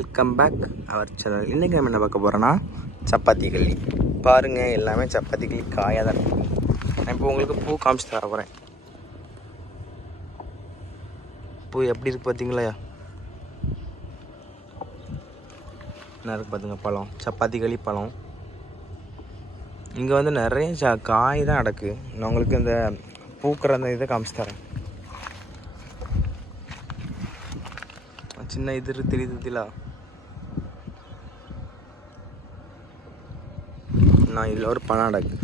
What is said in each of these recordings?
Welcome back our channel. இன்றைக்கி நம்ம என்ன பார்க்க போகிறோன்னா சப்பாத்தி களி. பாருங்கள், எல்லாமே சப்பாத்தி களி காயாக தான் இருக்குது. நான் இப்போ உங்களுக்கு பூ காமிச்சு தர போகிறேன். பூ எப்படி இருக்குது பார்த்தீங்களா? என்ன இருக்குது பார்த்துங்க, பழம், சப்பாத்தி களி பழம். இங்கே வந்து நிறைய காய் தான் அடக்கு. நான் உங்களுக்கு இந்த பூக்கிற அந்த இதை காமிச்சு தரேன். சின்ன இது தெரியுதுல, நான் இதில் ஒரு பழம் அடக்கு.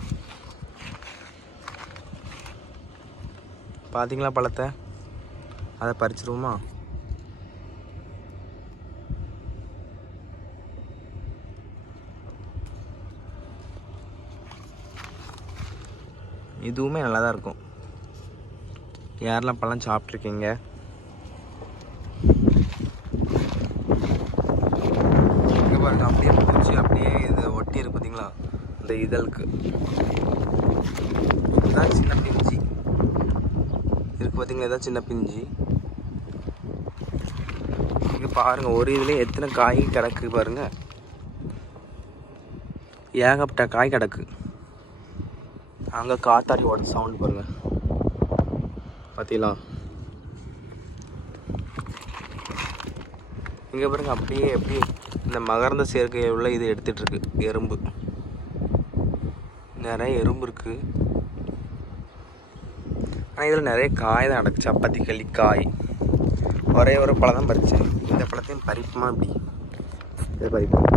பார்த்தீங்களா பழத்தை? அதை பறிச்சிருவோமா? இதுவுமே நல்லா தான் இருக்கும். யாரெல்லாம் பழம் சாப்பிட்ருக்கீங்க? இங்கே பாருங்க, அப்படியே பூச்சி அப்படியே இது ஒட்டி இருக்கு பார்த்தீங்களா இந்த இதழுக்கு. இதுதான் சின்ன பிஞ்சு இருக்குது பார்த்தீங்களா, இதான் சின்ன பிஞ்சு. இங்கே பாருங்கள், ஒரு இதுலேயே எத்தனை காய் கிடக்கு பாருங்கள். ஏகப்பட்ட காய் கிடக்கு. அங்கே காத்தாடி ஓட சவுண்டு பாருங்கள், பார்த்தீங்களா? இங்கே பாருங்க, அப்படியே எப்படி இந்த மகரந்த சேர்க்கையை உள்ள இது எடுத்துகிட்ருக்கு எறும்பு. நிறைய எறும்பு இருக்குது. ஆனால் இதில் நிறைய காய் தான் அடக்கு. சப்பாத்தி களி காய். ஒரே ஒரு பழம் தான் பறித்தேன். இந்த பழத்தையும் பறிப்புமா? இப்படி இதை பறிப்போம்.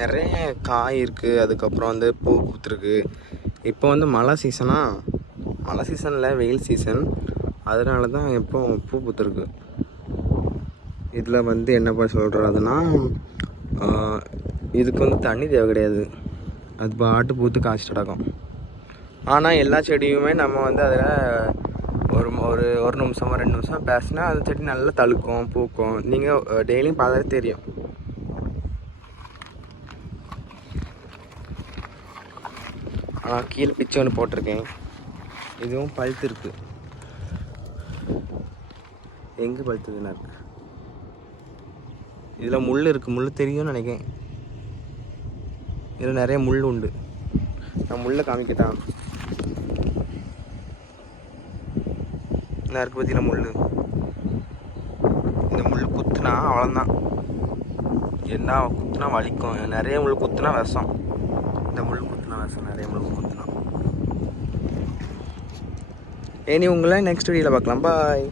நிறைய காய் இருக்குது. அதுக்கப்புறம் வந்து பூ பூத்துருக்கு. இப்போ வந்து மழை சீசனாக, மழை சீசனில் வெயில் சீசன், அதனால தான் இப்போ பூ பூத்துருக்கு. இதில் வந்து என்ன சொல்கிறதுனா, இதுக்கு வந்து தண்ணி தேவை கிடையாது. அது பாட்டு பூத்து காய்ச்சிட்டு கிடக்கும். ஆனால் எல்லா செடியுமே நம்ம வந்து அதில் ஒரு நிமிஷம் 2 நிமிஷம் பேசினா அந்த செடி நல்லா தழுக்கும், பூக்கும். நீங்கள் டெய்லியும் பார்த்தாலே தெரியும். ஆனால் கீழே பிச்சு ஒன்று போட்டிருக்கேன். இதுவும் பழுத்து இருக்கு. எங்கே பழுத்துதுன்னா இருக்கு. இதில் முள் இருக்குது. முள் தெரியும்னு நினைக்கிறேன். இதில் நிறைய முள் உண்டு. நான் முள்ளை காமிக்கட்டான். என்ன இருக்குது பார்த்தீங்கன்னா முள். இந்த முள் குத்துனா அவ்வளோதான். என்ன குத்துனா வலிக்கும். நிறைய முள் குத்துனா விஷம். இந்த முள் குத்துனா விஷம். நிறைய முள் குத்துனா. இனி உங்களை நெக்ஸ்ட் வீடியோவில் பார்க்கலாம். பாய்.